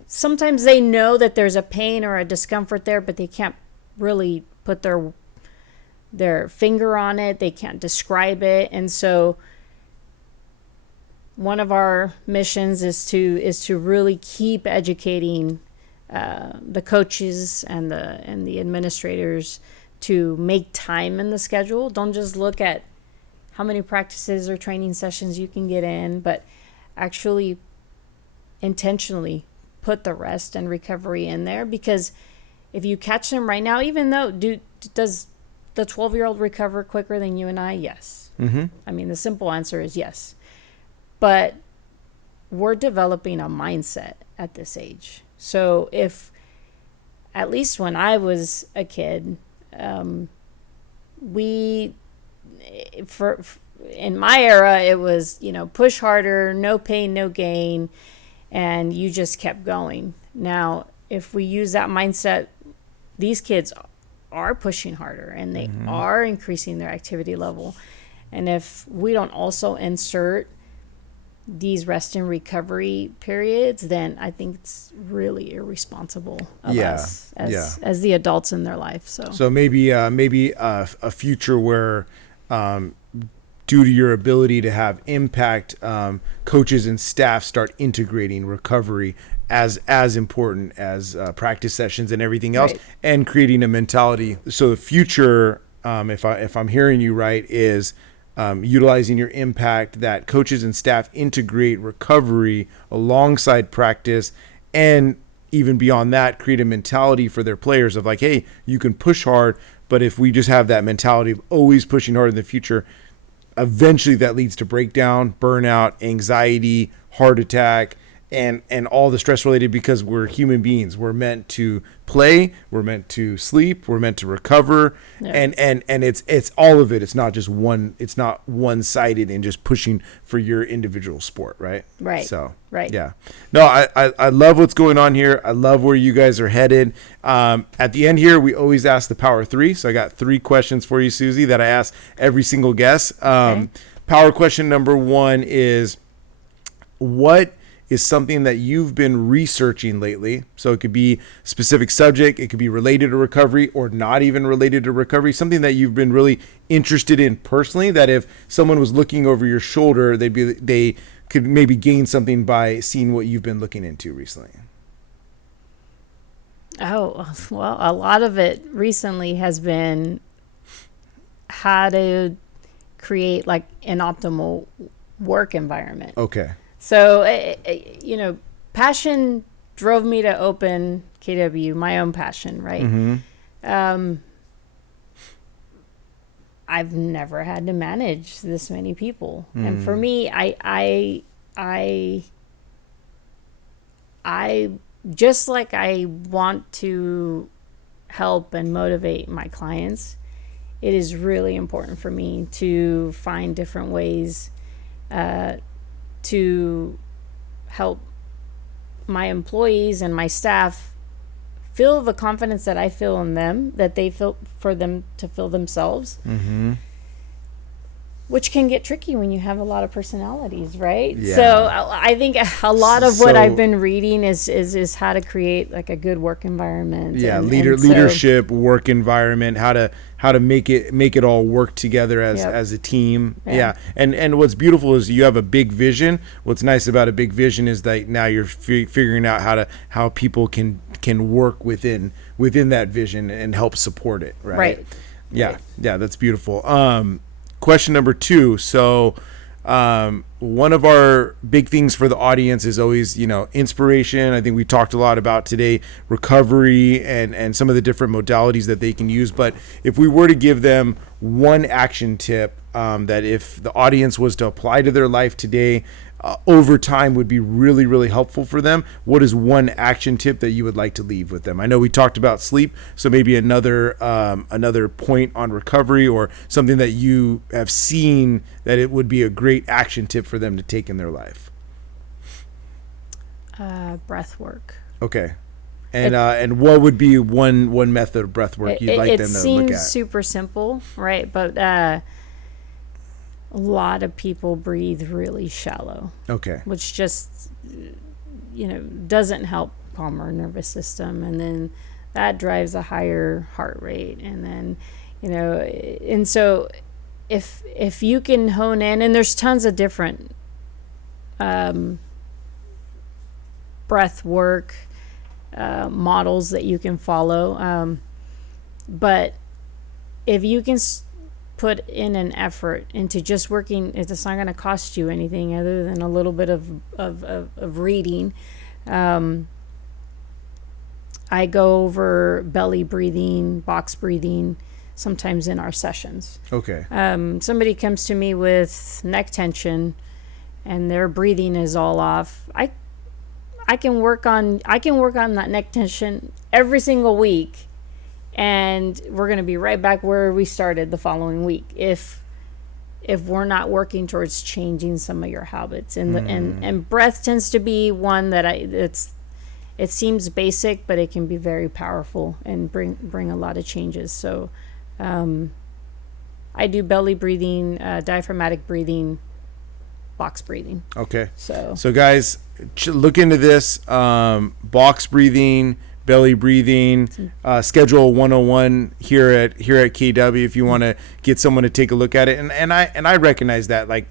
sometimes they know that there's a pain or a discomfort there, but they can't really put their finger on it. They can't describe it. And so one of our missions is to really keep educating the coaches and the administrators to make time in the schedule. Don't just look at how many practices or training sessions you can get in, but actually intentionally put the rest and recovery in there. Because if you catch them right now, even though does the 12-year-old recover quicker than you and I? Yes. I mean, the simple answer is yes. But we're developing a mindset at this age. So if, at least when I was a kid, in my era, it was, you know, push harder, no pain, no gain, and you just kept going. Now, if we use that mindset, these kids are pushing harder, and they are increasing their activity level. And if we don't also insert these rest and recovery periods, then I think it's really irresponsible of us as the adults in their life. So maybe a future where, due to your ability to have impact, coaches and staff start integrating recovery as important as practice sessions and everything else, and creating a mentality. So the future, if I'm hearing you right, is utilizing your impact, that coaches and staff integrate recovery alongside practice, and even beyond that, create a mentality for their players of like, hey, you can push hard, but if we just have that mentality of always pushing hard in the future, eventually that leads to breakdown, burnout, anxiety, heart attack, and all the stress related, because we're human beings. We're meant to play, we're meant to sleep, we're meant to recover, and it's all of it. It's not just one. It's not one-sided in just pushing for your individual sport, right? Right. So right. Yeah. No, I love what's going on here. I love where you guys are headed. At the end here, we always ask the power three. So I got 3 questions for you, Susie, that I ask every single guest. Power question number 1 is, what is something that you've been researching lately? So it could be a specific subject, it could be related to recovery, or not even related to recovery, something that you've been really interested in personally, that if someone was looking over your shoulder, they could maybe gain something by seeing what you've been looking into recently. Oh, well, a lot of it recently has been how to create like an optimal work environment. Okay. So, passion drove me to open KW, my own passion, right? Mm-hmm. I've never had to manage this many people. And for me, I just like I want to help and motivate my clients, it is really important for me to find different ways to help my employees and my staff feel the confidence that I feel in them, that they feel for them to feel themselves. Mm-hmm. Which can get tricky when you have a lot of personalities, right? Yeah. So I think a lot of what I've been reading is how to create like a good work environment. Yeah, leadership, work environment, how to make it all work together as a team. Yeah. And what's beautiful is you have a big vision. What's nice about a big vision is that now you're figuring out how people can work within that vision and help support it, right? Right. Yeah. Right. Yeah, that's beautiful. Question number 2. So one of our big things for the audience is always, inspiration. I think we talked a lot about today, recovery and some of the different modalities that they can use. But if we were to give them one action tip that if the audience was to apply to their life today, over time would be really, really helpful for them, what is one action tip that you would like to leave with them? I know we talked about sleep, so maybe another point on recovery or something that you have seen that it would be a great action tip for them to take in their life. Breath work. Okay. And what would be one method of breath work you'd like them to look at? It seems super simple, right? But a lot of people breathe really shallow. Okay. Which just, doesn't help calm our nervous system. And then that drives a higher heart rate. And then, and so if you can hone in, and there's tons of different breath work models that you can follow. But if you can put in an effort into just working, it's not going to cost you anything other than a little bit of reading. I go over belly breathing, box breathing, sometimes in our sessions. Okay. Somebody comes to me with neck tension and their breathing is all off. I can work on that neck tension every single week. And we're going to be right back where we started the following week if we're not working towards changing some of your habits. And breath tends to be one that it seems basic, but it can be very powerful and bring a lot of changes. So I do belly breathing, diaphragmatic breathing, box breathing. Okay. So guys, look into this. Box breathing, belly breathing, schedule 101 here at KW if you want to get someone to take a look at it. And I recognize that, like,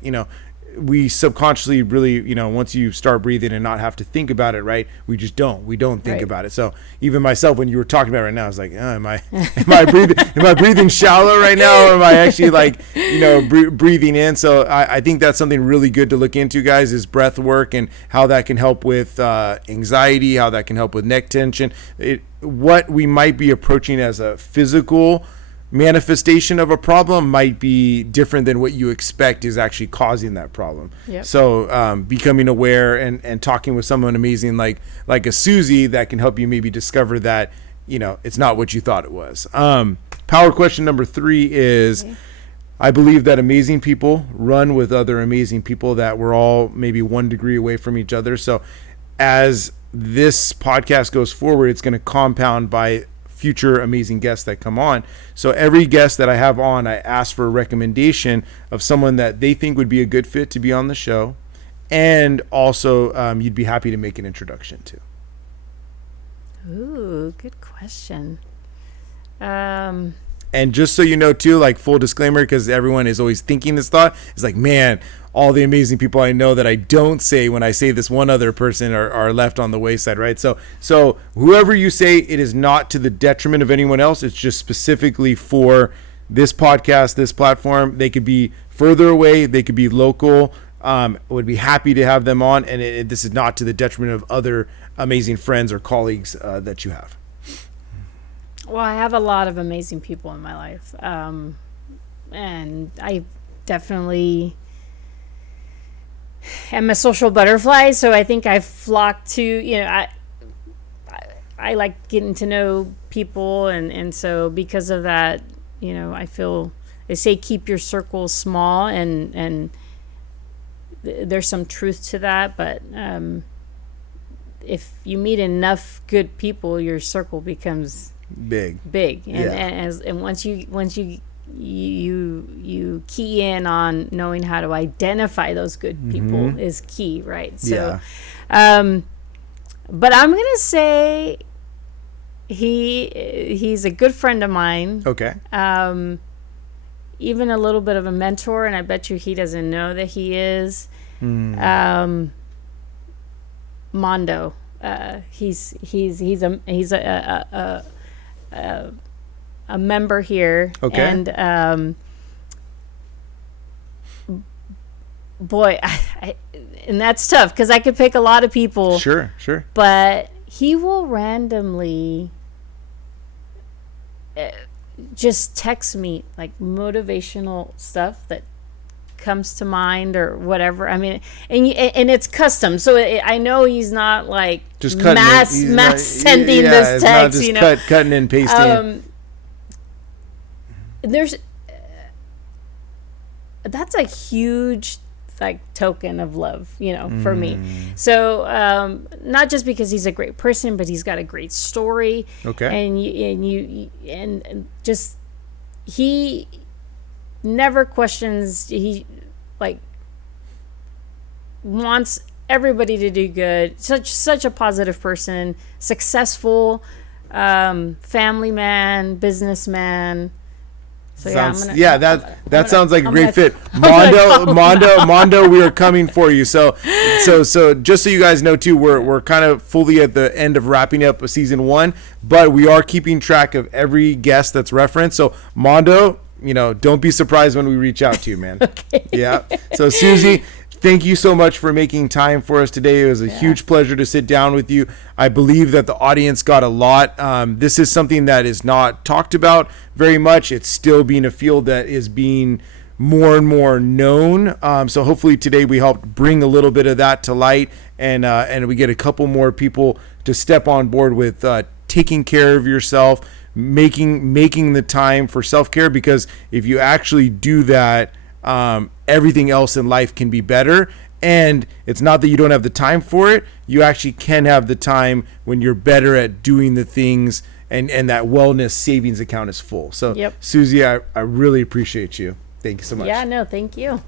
we subconsciously really, once you start breathing and not have to think about it, right? We just don't think about it. So even myself, when you were talking about it right now, I was like, am I breathing shallow right now? Or am I actually breathing in? So I think that's something really good to look into, guys, is breath work and how that can help with anxiety, how that can help with neck tension. What we might be approaching as a physical manifestation of a problem might be different than what you expect is actually causing that problem. Yep. So becoming aware and talking with someone amazing like a Susy that can help you maybe discover that it's not what you thought it was. Power question number 3 is, I believe that amazing people run with other amazing people, that we're all maybe 1 degree away from each other. So as this podcast goes forward, it's going to compound by future amazing guests that come on. So every guest that I have on, I ask for a recommendation of someone that they think would be a good fit to be on the show, and also you'd be happy to make an introduction to. Ooh, good question. And just so you know too, like, full disclaimer, because everyone is always thinking this thought, is like, man, all the amazing people I know that I don't say when I say this one other person are left on the wayside, right? So whoever you say, it is not to the detriment of anyone else. It's just specifically for this podcast, this platform, they could be further away, they could be local. Would be happy to have them on, and this is not to the detriment of other amazing friends or colleagues that you have. Well, I have a lot of amazing people in my life, and I definitely am a social butterfly, so I think I flock to, I like getting to know people, and so because of that, I feel they say keep your circle small, and there's some truth to that, but if you meet enough good people, your circle becomes big, and once you key in on knowing how to identify those good people is key, right? So but I'm gonna say he's a good friend of mine. Okay. Even a little bit of a mentor, and I bet you he doesn't know that he is. Mondo. He's a member here. Okay. And boy, and that's tough because I could pick a lot of people. Sure. But he will randomly just text me like motivational stuff that comes to mind or whatever. I mean, and it's custom, so I know he's not like just mass sending this text. Not just cutting and pasting. That's a huge like token of love, for me. So not just because he's a great person, but he's got a great story. Okay. And just he never questions. He like wants everybody to do good. Such a positive person, successful, family man, businessman. So that sounds like a great fit. Mondo, we are coming for you. So just so you guys know too, we're kind of fully at the end of wrapping up season 1, but we are keeping track of every guest that's referenced. So Mondo, don't be surprised when we reach out to you, man. Okay. Yeah. So Susie, thank you so much for making time for us today. It was a huge pleasure to sit down with you. I believe that the audience got a lot. This is something that is not talked about very much. It's still being a field that is being more and more known. So hopefully today we helped bring a little bit of that to light, and we get a couple more people to step on board with taking care of yourself, making the time for self-care, because if you actually do that, everything else in life can be better. And it's not that you don't have the time for it. You actually can have the time when you're better at doing the things, and that wellness savings account is full. So Susie, I really appreciate you. Thank you so much. Yeah, no, thank you.